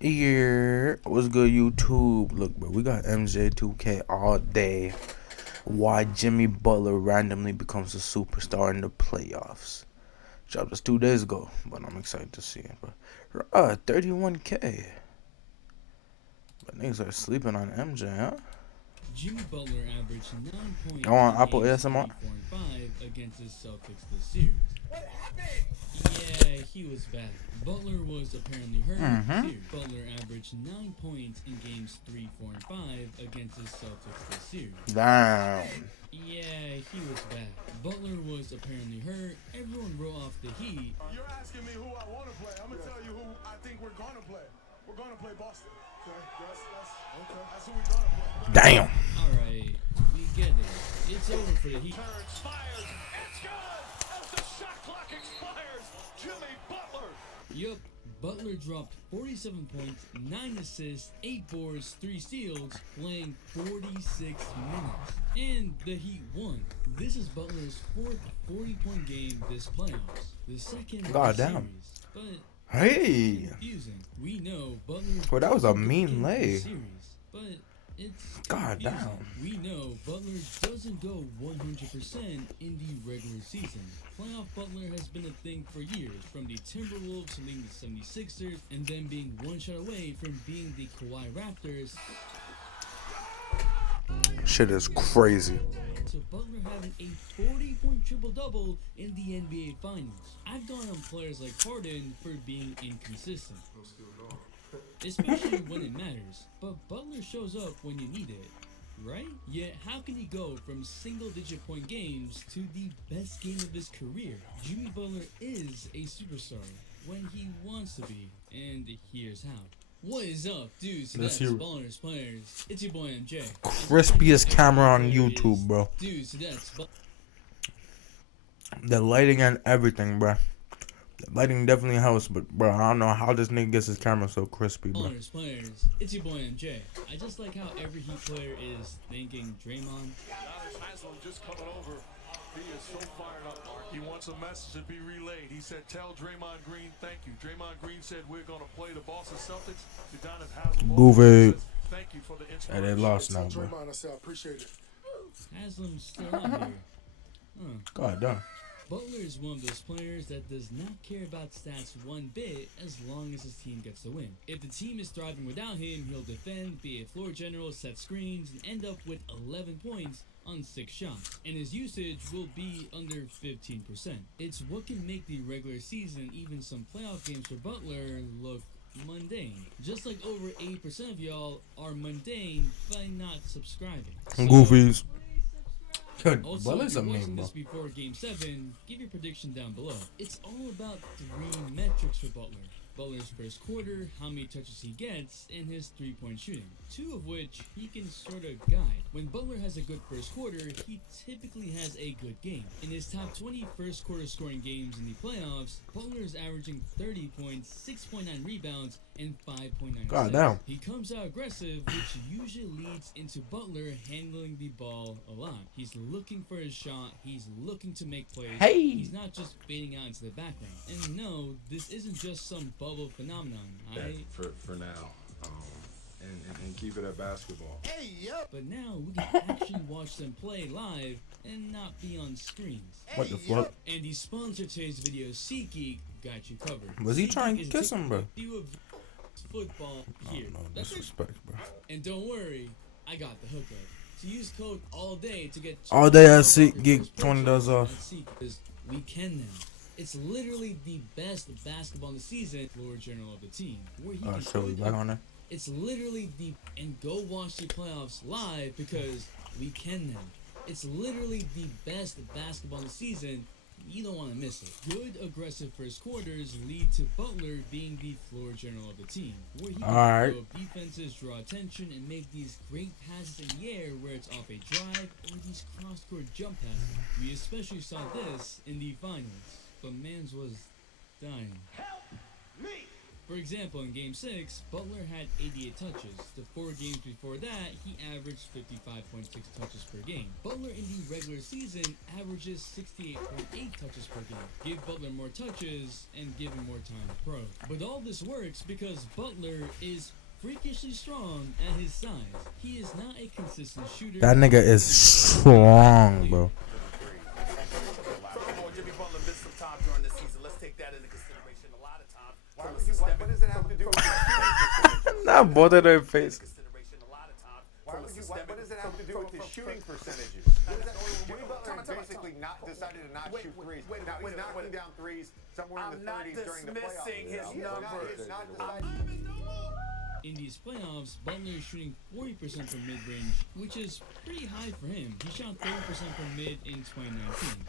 Yeah, what's good, YouTube? Look, bro, we got MJ2K all day. Why Jimmy Butler randomly becomes a superstar in the playoffs. Dropped this 2 days ago, but I'm excited to see it. But 31K. But niggas are sleeping on MJ, huh? Jimmy Butler averaged 9 I points want in Apple games ASMR. 3, 4, and 5 against the Celtics this series. Yeah, he was bad. Butler was apparently hurt. Butler averaged 9 points in games 3, 4, and 5 against the Celtics this series. Damn. Yeah, he was bad. Butler was apparently hurt. Everyone wrote off the Heat. You're asking me who I want to play. I'm going to tell you who I think we're going to play. We're going to play Boston. Okay, that's who we're going to play. Damn. Alright, we get it. It's over for the Heat. Turns, fires, it's good! As the shot clock expires, Jimmy Butler! Yup, Butler dropped 47 points, 9 assists, 8 boards, 3 steals, playing 46 minutes. And the Heat won. This is Butler's 4th 40-point game this playoffs. The second of the Damn. series. But Hey. confusing. We know Butler. Well, that was a doesn't mean get the lay. series, but it's God confusing. damn. We know Butler doesn't go 100% in the regular season. Playoff Butler has been a thing for years, from the Timberwolves leading the 76ers, and then being one shot away from being the Kawhi Raptors, Shit is crazy. to Butler having a 40-point triple-double in the NBA Finals. I've gone on players like Harden for being inconsistent, especially when it matters, but Butler shows up when you need it, right? Yet how can he go from single-digit point games to the best game of his career? Jimmy Butler is a superstar when he wants to be, and here's how. What is up, dudes? Let's That's hear it. Ballers Players. It's your boy MJ. Crispiest camera on YouTube, bro. Dudes, that's The lighting and everything, bro. The lighting definitely helps, but bro, I don't know how this nigga gets his camera so crispy, bro. Ballers Players. It's your boy MJ. I just like how every Heat player is thanking Draymond. Haslam just coming over. He is so fired up, Mark. He wants a message to be relayed. He said, tell Draymond Green, thank you. Draymond Green said, we're going to play the Boston Celtics. Udonis Haslam Goofy. says, thank you for the And inspiration. they lost now, Tell bro. Draymond, I said, I appreciate it. Haslam's still out here. God damn. Butler is one of those players that does not care about stats one bit as long as his team gets the win. If the team is thriving without him, he'll defend, be a floor general, set screens, and end up with 11 points on 6 shots, and his usage will be under 15%. It's what can make the regular season, even some playoff games for Butler, look mundane. Just like over 80% of y'all are mundane by not subscribing. So, Goofies. Good. also, Well, if it's you're a watching meme, bro. this before Game 7, give your prediction down below. It's all about 3 metrics for Butler. Butler's first quarter, how many touches he gets, and his 3-point shooting. 2 of which he can sort of guide. When Butler has a good first quarter, he typically has a good game. In his top 20 first quarter scoring games in the playoffs, Butler is averaging 30 points, 6.9 rebounds, and 5.9 God assists. damn. He comes out aggressive, which usually leads into Butler handling the ball a lot. He's looking for his shot, he's looking to make plays. Hey. He's not just fading out into the background. And no, this isn't just some bubble phenomenon. For now, and keep it at basketball. But now we can actually watch them play live and not be on screens. What the fuck? And the sponsor of today's video, SeatGeek, got you covered. Was he SeatGeek trying to is kiss taking him, bro? a view of football here. No That's it. disrespect, bro. And don't worry, I got the hookup. So use code all day to get All day at off your SeatGeek, first $20 purchase off. at SeatGeek, 'cause we can now. It's literally the best basketball in the season. Floor journal of the team, where he can So we put back up. on there. It's literally the and go watch the playoffs live because we can now. It's literally the best basketball in the season. You don't want to miss it. Good aggressive first quarters lead to Butler being the floor general of the team, where he can Alright. throw defenses, draw attention, and make these great passes in the air where it's off a drive or these cross-court jump passes. We especially saw this in the finals, but Mans was dying. Help me! For example, in Game 6, Butler had 88 touches. The 4 games before that, he averaged 55.6 touches per game. Butler in the regular season averages 68.8 touches per game. Give Butler more touches and give him more time to pro. But all this works because Butler is freakishly strong at his size. He is not a consistent shooter. That nigga is strong, bro. Jimmy Butler missed some time during the season. Let's take that into consideration. A lot of times. What does it have to do with the Not both of their face. Consideration a lot of times. what does it have to do with the shooting percentages? Jimmy Butler has basically not decided to not shoot threes. Now he's knocking down threes somewhere in the 30s during the playoffs. his numbers. He's not deciding. In these playoffs, Butler is shooting 40% from mid-range, which is pretty high for him. He shot 30% from mid in 2019.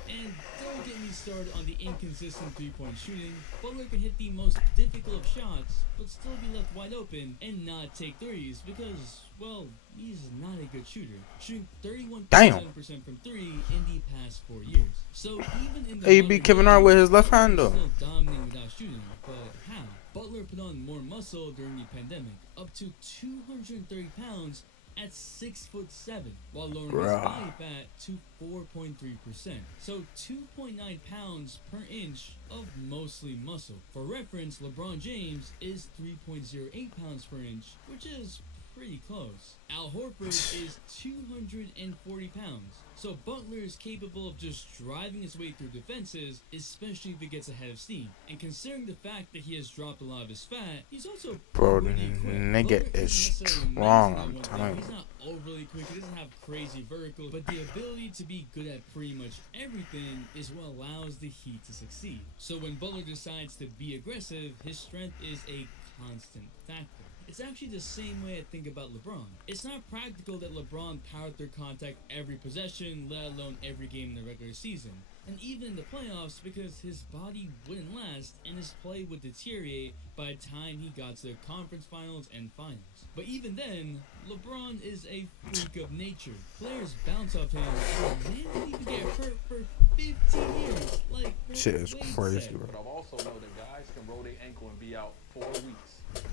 And don't get me started on the inconsistent three-point shooting. Butler can hit the most difficult of shots, but still be left wide open and not take threes because, well, he's not a good shooter. Shooting 31.7% from three in the past 4 years. So even in the AB Kevin Hart with his left hand though. Still dominating without shooting, but how? Butler put on more muscle during the pandemic, up to 230 pounds at 6'7", while lowering his Bruh. body fat to 4.3%. So 2.9 pounds per inch of mostly muscle. For reference, LeBron James is 3.08 pounds per inch, which is pretty close. Al Horford is 240 pounds. So Butler is capable of just driving his way through defenses, especially if he gets ahead of steam. And considering the fact that he has dropped a lot of his fat, he's also Bro, pretty quick. nigga Butler is isn't necessarily strong, amazing at I'm one telling thing. you. He's not overly quick, he doesn't have crazy vertical, but the ability to be good at pretty much everything is what allows the Heat to succeed. So when Butler decides to be aggressive, his strength is a constant factor. It's actually the same way I think about LeBron. It's not practical that LeBron powered through contact every possession, let alone every game in the regular season. And even in the playoffs, because his body wouldn't last and his play would deteriorate by the time he got to the conference finals and finals. But even then, LeBron is a freak of nature. Players bounce off him, and man didn't even get hurt for 15 years. Like, Shit is Wade crazy, said. bro. But I've also know that guys can roll their ankle and be out 4 weeks.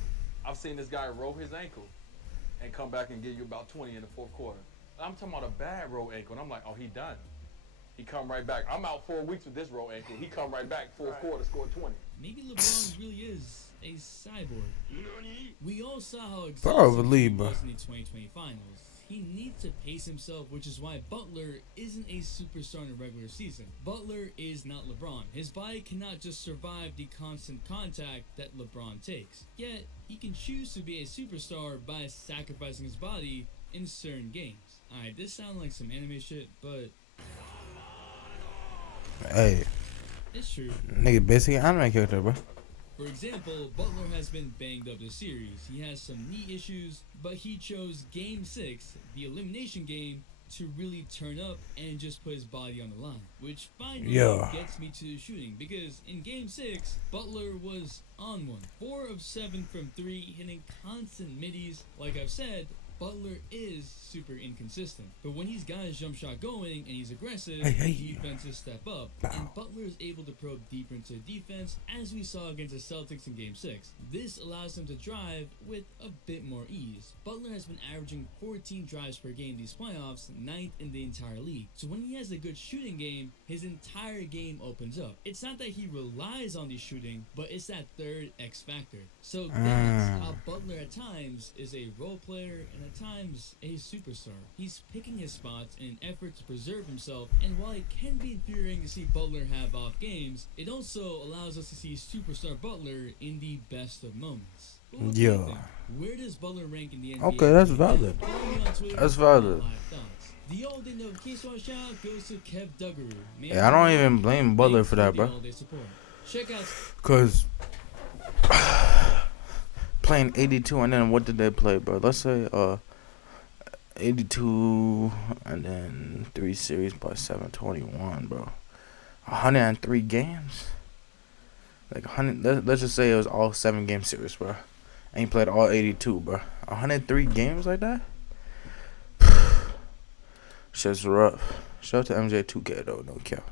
I've seen this guy roll his ankle and come back and give you about 20 in the fourth quarter. I'm talking about a bad roll ankle, and I'm like, oh, he done. He come right back. I'm out 4 weeks with this roll ankle. He come right back, fourth quarter, scored 20. Maybe LeBron really is a cyborg. We all saw how exhausted Probably, he bro. was in the 2020 finals. He needs to pace himself, which is why Butler isn't a superstar in the regular season. Butler is not LeBron. His body cannot just survive the constant contact that LeBron takes. Yet, he can choose to be a superstar by sacrificing his body in certain games. Alright, this sounds like some anime shit, but Hey, it's true. nigga, basically anime character, bro. For example, Butler has been banged up this series. He has some knee issues, but he chose Game 6, the elimination game, to really turn up and just put his body on the line. Which finally Yeah. gets me to the shooting, because in Game 6, Butler was on one. 4 of 7 from 3, hitting constant middies. Like I've said, Butler is super inconsistent. But when he's got his jump shot going and he's aggressive, Hey. defenses step up. And Butler is able to probe deeper into defense, as we saw against the Celtics in Game 6. This allows him to drive with a bit more ease. Butler has been averaging 14 drives per game these playoffs, 9th in the entire league. So when he has a good shooting game, his entire game opens up. It's not that he relies on the shooting, but it's that third X factor. So that's how Butler at times is a role player and at times a superstar. He's picking his spots in an effort to preserve himself, and while it can be infuriating to see Butler have off games, it also allows us to see superstar Butler in the best of moments. But what do you Yeah. think? Where does Butler rank in the NBA? Okay, that's valid. Follow me on Twitter That's for valid. live thoughts. The all-day notification shout out goes to Kev Duggaroo. Man, Yeah, I don't even blame Butler thanks for that, the bro. all-day support. Check out Cause playing 82 and then what did they play, bro? Let's say 82 and then 3 series by 721, bro. 103 games. Like 100. Let's just say it was all 7-game series, bro. And he played all 82, bro. 103 games like that. Shit's rough. Shout out to MJ2K though, no cap.